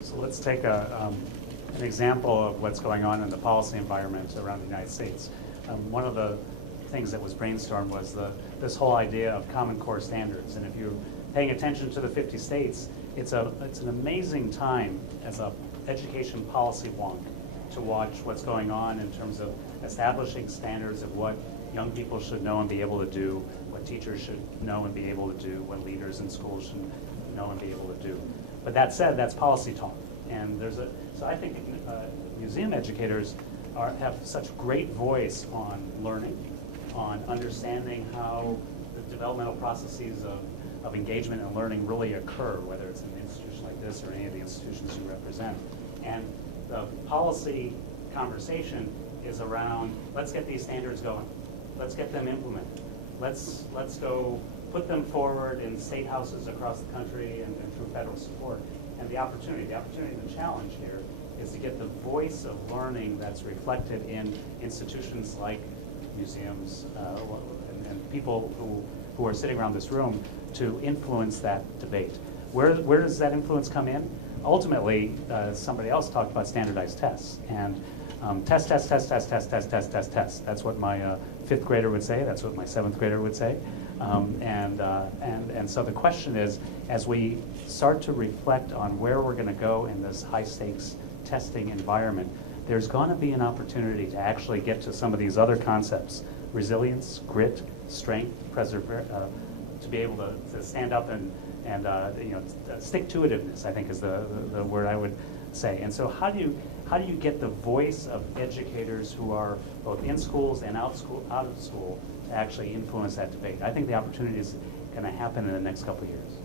So let's take an example of what's going on in the policy environment around the United States. One of the things that was brainstormed was this whole idea of Common Core standards. And if you're paying attention to the 50 states, it's an amazing time as a education policy wonk to watch what's going on in terms of establishing standards of what young people should know and be able to do, what teachers should know and be able to do, what leaders in schools should know and be able to do. But that said, that's policy talk. And so I think museum educators have such great voice on learning, on understanding how the developmental processes of engagement and learning really occur, whether it's in an institution like this or any of the institutions you represent. And the policy conversation is around, let's get these standards going. Let's get them implemented. Let's go put them forward in state houses across the country and through federal support. And the opportunity and the challenge here is to get the voice of learning that's reflected in institutions like museums and people who are sitting around this room to influence that debate. Where does that influence come in? Ultimately, somebody else talked about standardized tests. And test. That's what my fifth grader would say. That's what my seventh grader would say. And so the question is, as we start to reflect on where we're going to go in this high stakes testing environment, there's going to be an opportunity to actually get to some of these other concepts: resilience, grit, strength, to be able to stand up and stick-to-itiveness, I think is the word I would say. And so how do you get the voice of educators who are both in schools and out of school to actually influence that debate? I think the opportunity is going to happen in the next couple of years.